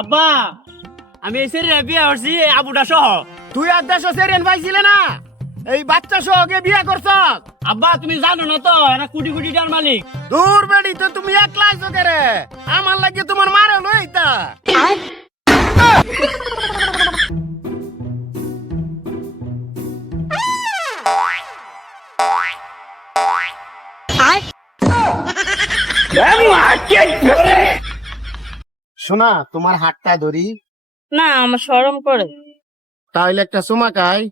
আব্বা আমি এই সেরিয়া বিয়া করছি আবুটা সহ। তুই আর দেশ সেরিয়ান পাইছিলে না, এই বাচ্চা সহকে বিয়ে করছ। আব্বা তুমি জানো না তো এরা কোটি কোটি টাকার মালিক। দূর বেড়ি তো তুমি একলা আইছো কেরে, আমার লাগে তোমার মারে লইতা। শোনা, তোমার হাতটা ধরি, না আমার শরম করে। তাহলে একটা চুমা খাই।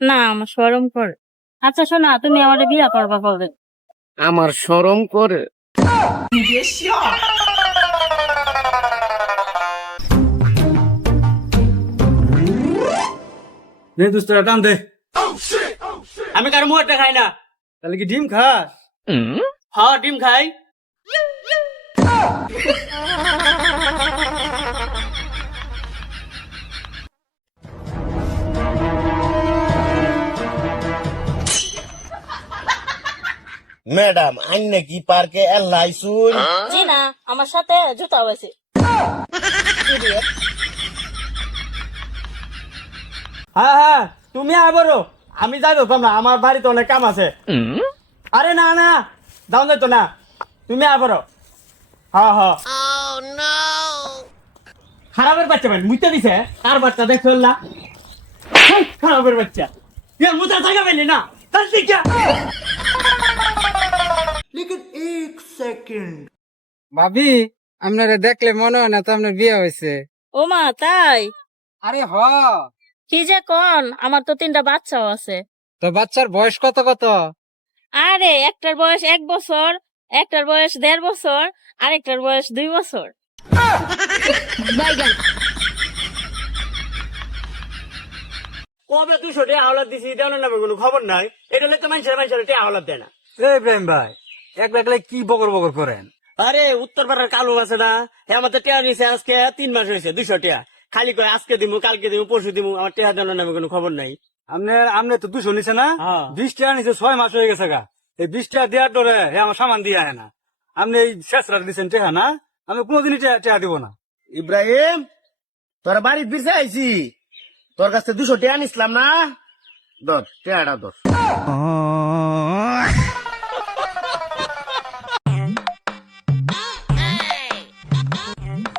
না আমার শরম করে। আচ্ছা শোনা, তুমি আমার বিয়া করবা কবে? আমার শরম করে। নে দুস্তরা টান দে। আমি কার মুহূর্তে খাই না। তাহলে কি ডিম খাস? হ্যাঁ ডিম খাই। ম্যাডাম আইনে কি পার্কে এলাইছুন? জি না, আমার সাথে জুতা হয়েছে। হ্যাঁ হ্যাঁ তুমি আবারও, আমি যাই তো না, আমার বাড়িতে অনেক কাম আছে। আরে না না দাও যাইতো না, তুমি আবারও। হ্যাঁ হ্যাঁ খারাপের বাচ্চা ভাই মুইতে দিছে, কার বাচ্চা দেখছো না? খারাপের বাচ্চা মুতা জায়গা পেলি না তার ঠিক ভাবি, আপনারা দেখলে মনে হয় না তো আপনার বিয়ে হয়েছে। ও মা তাই? আরে হ, কি যে কোন, আমার তো 3টা বাচ্চাও আছে। তো বাচ্চার বয়স কত কত? আরে একটার বয়স 1 বছর, একটার বয়স 1.5 বছর, আরেকটার বয়স 2 বছর। কবে 200 টাকা আওলাদ দিছি দেওয়ার নামে কোনো খবর নাই। এটা লেতে মানুষের টাকা আওলাদ দেয় না। ইব্রাহিম ভাই, একলা একলা কি বকর বকর করেন? আরে উত্তর পাড়ার কালু আছে না, আমাদের টেয়া নিছে আজকে 3 মাস হয়েছে 200 টাকা। খালি কয় আজকে দিমু, কালকে দিমু, পরশু দিমু, আমার টেয়া দেওয়ার নামে কোনো খবর নাই। আপনি তো 200 নিছে না? হ্যাঁ। 20 টাকা নিছে, 6 মাস হয়ে গেছে গা। এই 20 টাকা দেওয়ার ডরে আমার সামান দিয়ে আয় না। আপনি এই শেষ রাত দিচ্ছেন টেহা না, আমি কোনোদিনই টেহা দিব না। ইব্রাহিম, তোর বাড়ির বিরসে আইছি, তোর কাছে 200 টাকা নিছিলাম না, ধর টাকাটা ধর।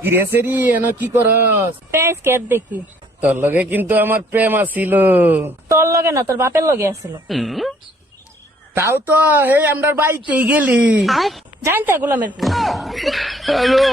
গিরেছেরি এন কি করস? পেঁয়াজ কেট দেখি। তোর লগে কিন্তু আমার প্রেম আছিল। তোর লগে না, তোর বাপের লগে আছিল। তাও তো হে আমরার বাড়িতেই গেলি। জানতে গোলামের পুত। হ্যালো।